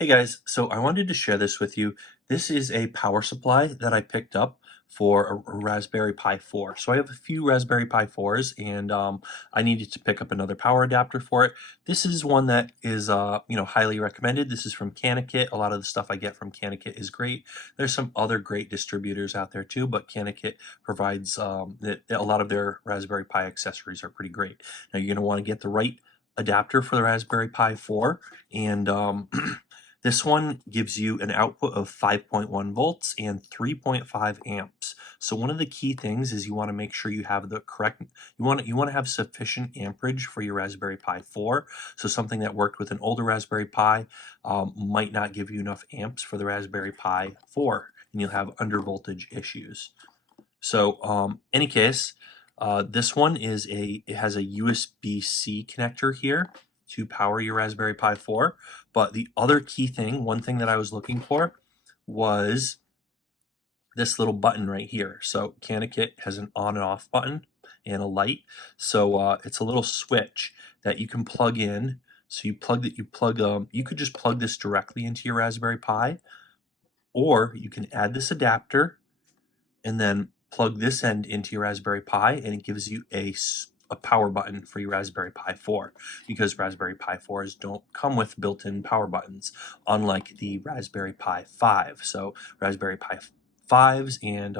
Hey guys, so I wanted to share this with you. This is a power supply that I picked up for a Raspberry Pi 4. So I have a few Raspberry Pi 4s and I needed to pick up another power adapter for it. This is one that is highly recommended. This is from CanaKit. A lot of the stuff I get from CanaKit is great. There's some other great distributors out there too, but CanaKit provides a lot of their Raspberry Pi accessories are pretty great. Now you're going to want to get the right adapter for the Raspberry Pi 4 and this one gives you an output of 5.1 volts and 3.5 amps. So one of the key things is you want to make sure you have the correct, you want to have sufficient amperage for your Raspberry Pi 4. So something that worked with an older Raspberry Pi might not give you enough amps for the Raspberry Pi 4, and you'll have undervoltage issues. So, any case, this one it has a USB-C connector here to power your Raspberry Pi 4. But the other key thing, one thing that I was looking for was this little button right here. So CanaKit has an on and off button and a light. So it's a little switch that you can plug in. So you could just plug this directly into your Raspberry Pi, or you can add this adapter and then plug this end into your Raspberry Pi, and it gives you a power button for your Raspberry Pi 4, because Raspberry Pi 4s don't come with built-in power buttons, unlike the Raspberry Pi 5. So Raspberry Pi 5s and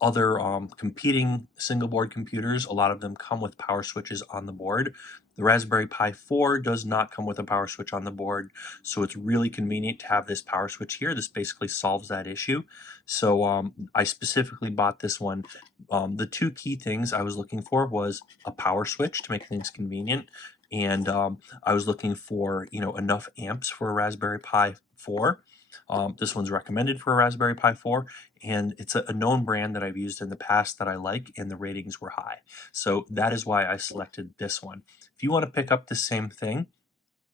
other competing single board computers, a lot of them come with power switches on the board. The Raspberry Pi 4 does not come with a power switch on the board, so it's really convenient to have this power switch here. This basically solves that issue. So I specifically bought this one. The two key things I was looking for was a power switch to make things convenient, and I was looking for enough amps for a Raspberry Pi 4. This one's recommended for a Raspberry Pi 4, and it's a known brand that I've used in the past that I like, and the ratings were high. So that is why I selected this one. If you want to pick up the same thing,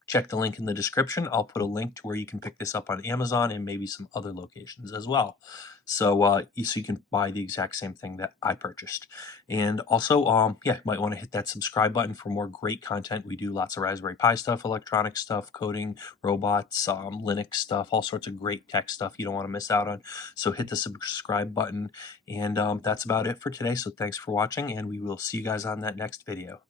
check the link in the description. I'll put a link to where you can pick this up on Amazon and maybe some other locations as well. So, so you can buy the exact same thing that I purchased. And also, yeah, might want to hit that subscribe button for more great content. We do lots of Raspberry Pi stuff, electronic stuff, coding, robots, Linux stuff, all sorts of great tech stuff you don't want to miss out on. So hit the subscribe button. And that's about it for today. So thanks for watching, and we will see you guys on that next video.